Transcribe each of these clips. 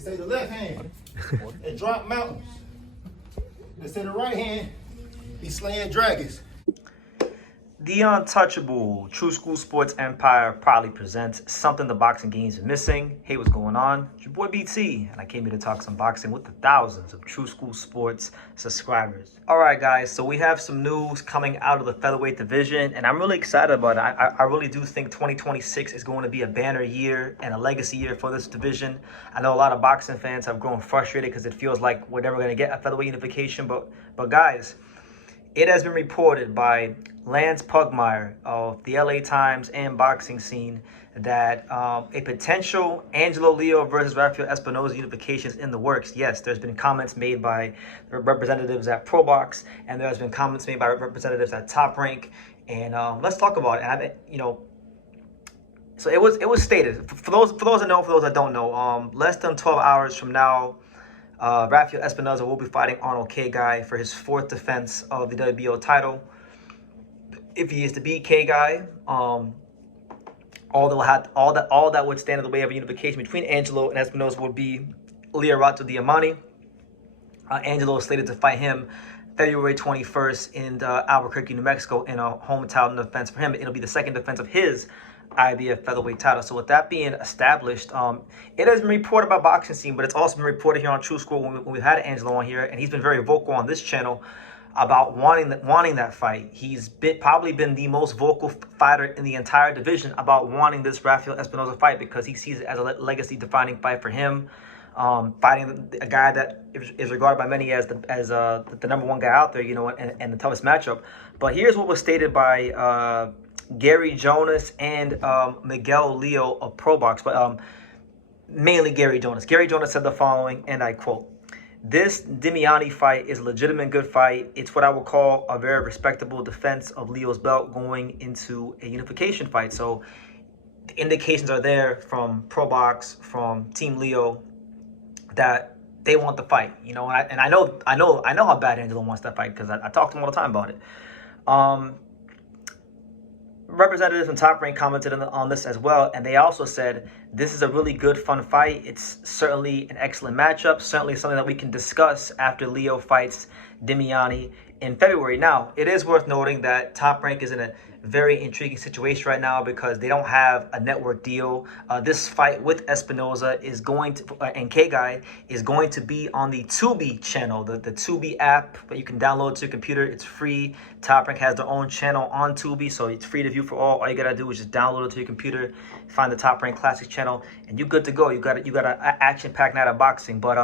They say the left hand, it drop mountains. They say the right hand, be slaying dragons. The untouchable True School Sports Empire proudly presents something the boxing games are missing. Hey, what's going on? It's your boy BT, and I came here to talk some boxing with the thousands of True School Sports subscribers. All right, guys, so we have some news coming out of the featherweight division, and I'm really excited about it. I really do think 2026 is going to be a banner year and a legacy year for this division. I know a lot of boxing fans have grown frustrated because it feels like we're never going to get a featherweight unification, but guys, it has been reported by Lance Pugmire of the LA Times and Boxing Scene that a potential Angelo Leo versus Rafael Espinoza unification is in the works. Yes, there's been comments made by representatives at ProBox, and there's been comments made by representatives at Top Rank. And let's talk about it. And so it was stated for those that know, for those that don't know, less than 12 hours from now, Rafael Espinoza will be fighting Arnold K. Guy for his fourth defense of the WBO title. If he is to beat K. Guy, all that would stand in the way of a unification between Angelo and Espinoza would be Liorato Diamante. Angelo is slated to fight him February 21st in Albuquerque, New Mexico, in a hometown defense for him. It'll be the second defense of his IBF featherweight title. So with that being established, it has been reported by Boxing Scene, but it's also been reported here on True School when we had Angelo on here, and he's been very vocal on this channel about wanting that fight. He's probably been the most vocal fighter in the entire division about wanting this Rafael Espinoza fight because he sees it as a legacy-defining fight for him. Fighting a guy that is regarded by many as the number one guy out there, and the toughest matchup. But here's what was stated by Gary Jonas and Miguel Leo of ProBox, but mainly Gary Jonas. Gary Jonas said the following, and I quote, "This Damiani fight is a legitimate good fight. It's what I would call a very respectable defense of Leo's belt going into a unification fight." So the indications are there from ProBox, from Team Leo, that they want the fight. And I know how bad Angelo wants that fight because I talk to him all the time about it. Representatives from Top Rank commented on this as well, and they also said this is a really good, fun fight. It's certainly an excellent matchup, certainly something that we can discuss after Leo fights Damiani in February. Now, it is worth noting that Top Rank is in a very intriguing situation right now because they don't have a network deal. This fight with Espinoza is going to, and K-Guy is going to be on the Tubi channel, the Tubi app that you can download to your computer. It's free. Top Rank has their own channel on Tubi, so it's free to view for all. All you gotta do is just download it to your computer, find the Top Rank Classics channel, and you're good to go. You got an action-packed night of boxing. But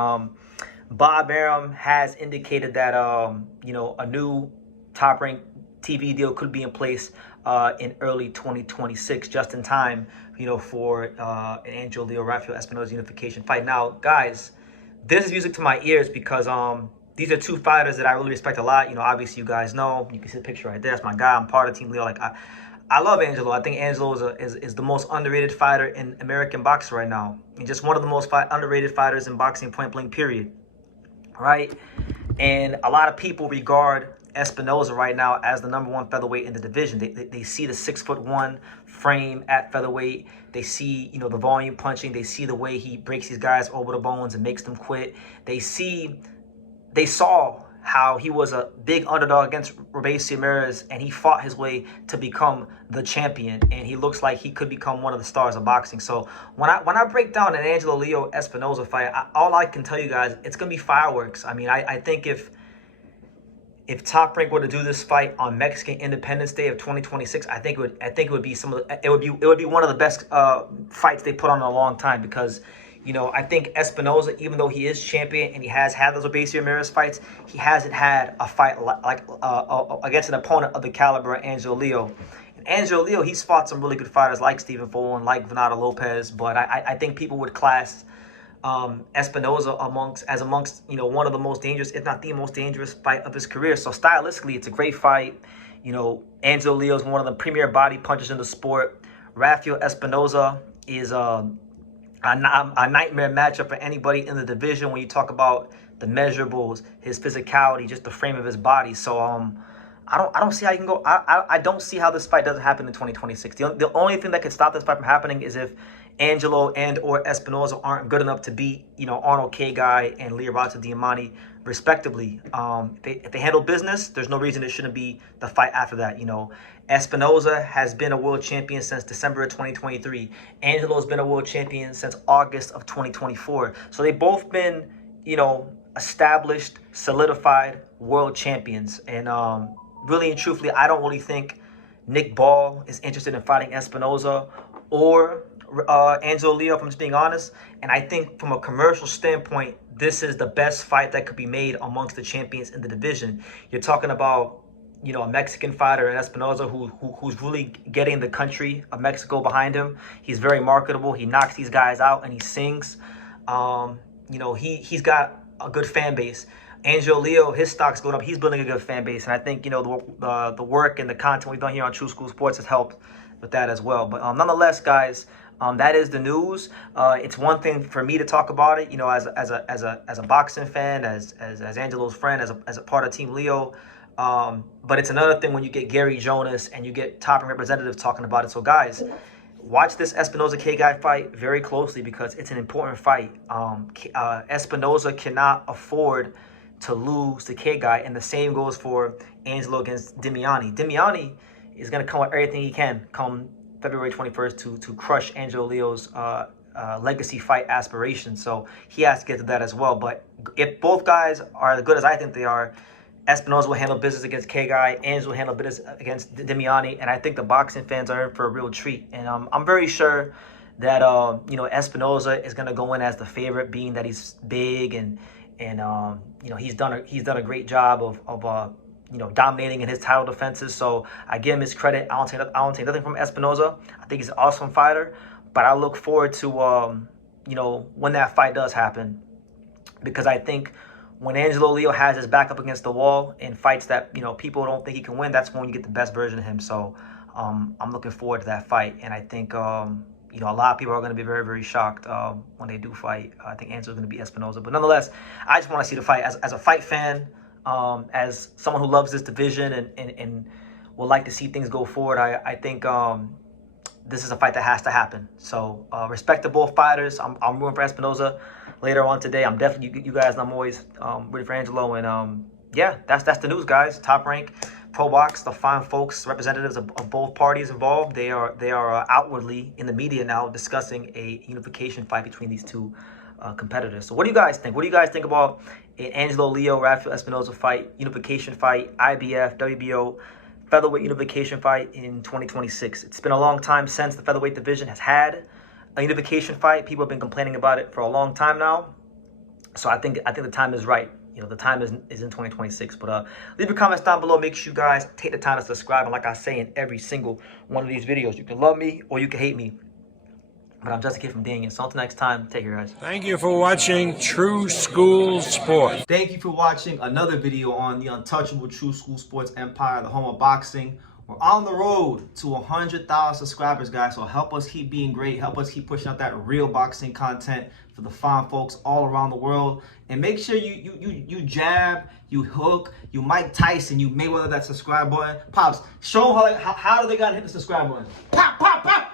Bob Arum has indicated that a new Top Rank TV deal could be in place in early 2026, just in time, for an Angelo Leo Rafael Espinoza unification fight. Now, guys, this is music to my ears because these are two fighters that I really respect a lot. Obviously, you guys know. You can see the picture right there. That's my guy. I'm part of Team Leo. I love Angelo. I think Angelo is the most underrated fighter in American boxing right now, and just one of the most underrated fighters in boxing, point blank, period. Right? And a lot of people regard Espinoza right now as the number one featherweight in the division. They see the 6'1" frame at featherweight. They see the volume punching. They see the way he breaks these guys over the bones and makes them quit. They saw how he was a big underdog against Robeisy Ramirez, and he fought his way to become the champion, and he looks like he could become one of the stars of boxing. So when I break down an Angelo Leo Espinoza fight, all I can tell you guys, it's gonna be fireworks. I mean, I think if Top Rank were to do this fight on Mexican Independence Day of 2026, I think it would be one of the best fights they put on in a long time because I think Espinoza, even though he is champion and he has had those Robeisy Ramirez fights, he hasn't had a fight like against an opponent of the caliber of Angelo Leo. And Angelo Leo, he's fought some really good fighters like Stephen Fulton, like Venado Lopez, but I think people would class Espinoza amongst one of the most dangerous, if not the most dangerous fight of his career. So stylistically, it's a great fight. Angelo Leo is one of the premier body punchers in the sport. Rafael Espinoza is a nightmare matchup for anybody in the division when you talk about the measurables, his physicality, just the frame of his body. So I don't see how you can go. I don't see how this fight doesn't happen in 2026. The only thing that could stop this fight from happening is if Angelo and or Espinoza aren't good enough to beat, Arnold K. Guy and Leorato Diamante, respectively. If they handle business, there's no reason it shouldn't be the fight after that. Espinoza has been a world champion since December of 2023. Angelo has been a world champion since August of 2024. So they've both been, established, solidified world champions. And really and truthfully, I don't really think Nick Ball is interested in fighting Espinoza or Angelo Leo, if I'm just being honest. And I think from a commercial standpoint, this is the best fight that could be made amongst the champions in the division. You're talking about, a Mexican fighter in Espinoza who's really getting the country of Mexico behind him. He's very marketable. He knocks these guys out and he sings. He's got a good fan base. Angelo Leo, his stock's going up. He's building a good fan base. And I think, the work and the content we've done here on True School Sports has helped with that as well. But nonetheless, guys, that is the news. It's one thing for me to talk about it, as a boxing fan, as Angelo's friend, as a part of Team Leo. But it's another thing when you get Gary Jonas and you get top representatives talking about it. So guys, watch this Espinoza K Guy fight very closely because it's an important fight. Espinoza cannot afford to lose to K Guy, and the same goes for Angelo against Damiani. Damiani is going to come with everything he can come February 21st to crush Angelo Leo's legacy fight aspirations. So he has to get to that as well. But if both guys are as good as I think they are, Espinoza will handle business against K Guy, Angelo will handle business against Damiani, and I think the boxing fans are in for a real treat. And I'm very sure that Espinoza is going to go in as the favorite, being that he's big and he's done a great job of dominating in his title defenses. So I give him his credit. I don't take nothing from Espinoza. I think he's an awesome fighter, but I look forward to when that fight does happen, because I think when Angelo Leo has his back up against the wall in fights that people don't think he can win, that's when you get the best version of him. So I'm looking forward to that fight, and I think a lot of people are going to be very, very shocked when they do fight. I think Angelo's going to beat Espinoza, but nonetheless, I just want to see the fight as a fight fan, as someone who loves this division and would like to see things go forward. I think this is a fight that has to happen. So respect to both fighters. I'm rooting for Espinoza later on today. I'm definitely, you guys know I'm always rooting for Angelo. And yeah, that's the news, guys. Top Rank, Pro Box, the fine folks, representatives of both parties involved. They are outwardly in the media now discussing a unification fight between these two competitors. So what do you guys think? What do you guys think about an Angelo Leo, Rafael Espinoza fight, unification fight, IBF, WBO, featherweight unification fight in 2026? It's been a long time since the featherweight division has had a unification fight. People have been complaining about it for a long time now. So I think the time is right. The time is in 2026. But leave your comments down below. Make sure you guys take the time to subscribe. And like I say in every single one of these videos, you can love me or you can hate me. But I'm just a kid from Daniel. So until next time, take care, guys. Thank you for watching True School Sports. Thank you for watching another video on the untouchable True School Sports empire, the home of boxing. We're on the road to 100,000 subscribers, guys. So help us keep being great. Help us keep pushing out that real boxing content for the fine folks all around the world. And make sure you jab, you hook, you Mike Tyson, you Mayweather that subscribe button. Pops, show them how do they gotta hit the subscribe button. Pop, pop, pop.